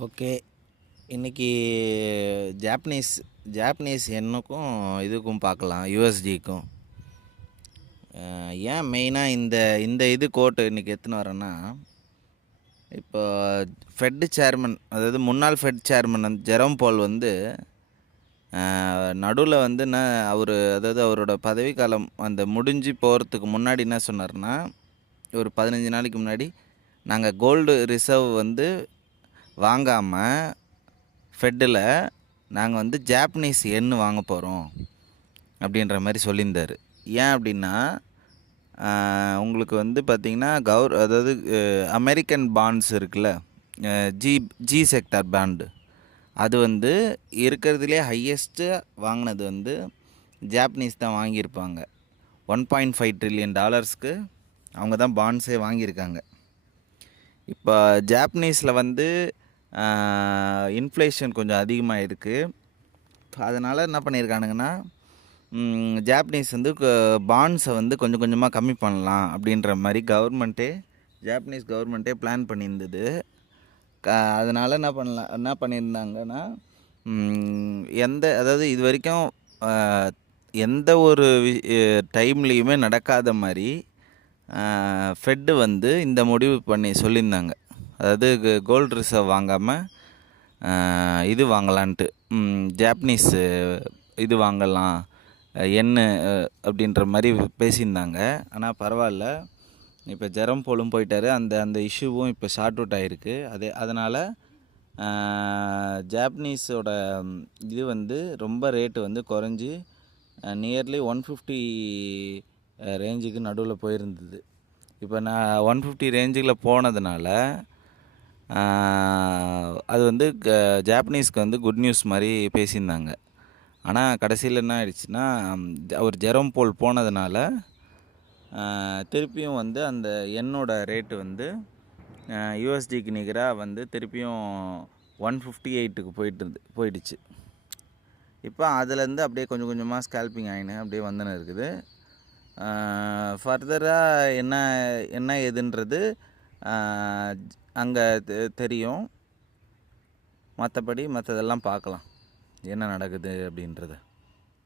Okay. இன்னைக்கு Japanese Japanese யென்னுக்கும் இதுக்கும் பார்க்கலாம், யுஎஸ்டிக்கும். ஏன் மெயினாக இந்த இந்த இது கோட்டு இன்றைக்கி எடுத்துன்னு வரேன்னா, இப்போ ஃபெட் சேர்மன், அதாவது முன்னாள் ஃபெட் சேர்மன் வந்து ஜெரோம் பால் வந்து நடுவில் வந்து அதாவது அவரோட பதவிக்காலம் அந்த முடிஞ்சு போகிறதுக்கு முன்னாடி என்ன சொன்னார்னா, ஒரு 15 நாளைக்கு முன்னாடி, நாங்கள் கோல்டு ரிசர்வ் வந்து வாங்காமல் ஃபெட்டில் நாங்கள் வந்து ஜாப்பனீஸ் யென் வாங்க போகிறோம் அப்படின்ற மாதிரி சொல்லியிருந்தார். ஏன் அப்படின்னா, உங்களுக்கு வந்து பார்த்திங்கன்னா அதாவது அமெரிக்கன் பாண்ட்ஸ் இருக்குல்ல, ஜி ஜி செக்டார் பாண்டு, அது வந்து இருக்கிறதுலே ஹையஸ்ட்டு வாங்கினது வந்து ஜாப்பனீஸ் தான் வாங்கியிருப்பாங்க. $1.5 ட்ரில்லியன் அவங்க தான் பாண்ட்ஸே வாங்கியிருக்காங்க. இப்போ ஜாப்பனீஸில் வந்து இன்ஃப்ளேஷன் கொஞ்சம் அதிகமாக இருக்குது. அதனால் என்ன பண்ணியிருக்கானுங்கன்னா, ஜாப்பனீஸ் வந்து பாண்ட்ஸை வந்து கொஞ்சம் கொஞ்சமாக கம்மி பண்ணலாம் அப்படின்ற மாதிரி ஜாப்பனீஸ் கவர்மெண்ட்டே பிளான் பண்ணியிருந்தது. அதனால் என்ன பண்ணியிருந்தாங்கன்னா, அதாவது இது வரைக்கும் எந்த ஒரு டைம்லேயுமே நடக்காத மாதிரி ஃபெட்டு வந்து இந்த முடிவு பண்ணி சொல்லியிருந்தாங்க. அதாவது கோல்டு ரிசர்வ் வாங்காமல் இது வாங்கலான்ட்டு, ஜாப்பனீஸ் இது வாங்கலாம் என்ன அப்படின்ற மாதிரி பேசியிருந்தாங்க. ஆனால் பரவாயில்ல, இப்போ ஜெரோம் பாலும் போயிட்டார். அந்த இஷ்யூவும் இப்போ ஷார்ட் அவுட் ஆகிருக்கு. அதனால் ஜாப்பனீஸோட இது வந்து ரொம்ப ரேட்டு வந்து குறைஞ்சி நியர்லி 150 ரேஞ்சுக்கு நடுவில் போயிருந்தது. இப்போ நான் 150 ரேஞ்சில் போனதுனால அது வந்து ஜாப்பனீஸ்க்கு வந்து குட் நியூஸ் மாதிரி பேசியிருந்தாங்க. ஆனால் கடைசியில் என்ன ஆயிடுச்சுன்னா, அவர் ஜெரோம் பால் போனதுனால திருப்பியும் வந்து அந்த எண்ணோட ரேட்டு வந்து யூஎஸ்டிக்கு நிகராக வந்து திருப்பியும் 158க்கு போயிடுச்சு. இப்போ அதுலேருந்து அப்படியே கொஞ்சம் கொஞ்சமாக ஸ்கேல்பிங் ஆகினு அப்படியே வந்துன்னு இருக்குது. ஃபர்தராக என்ன ஏதுன்றது அங்கே தெரியும். மற்றதெல்லாம் பார்க்கலாம் என்ன நடக்குது அப்படின்றத.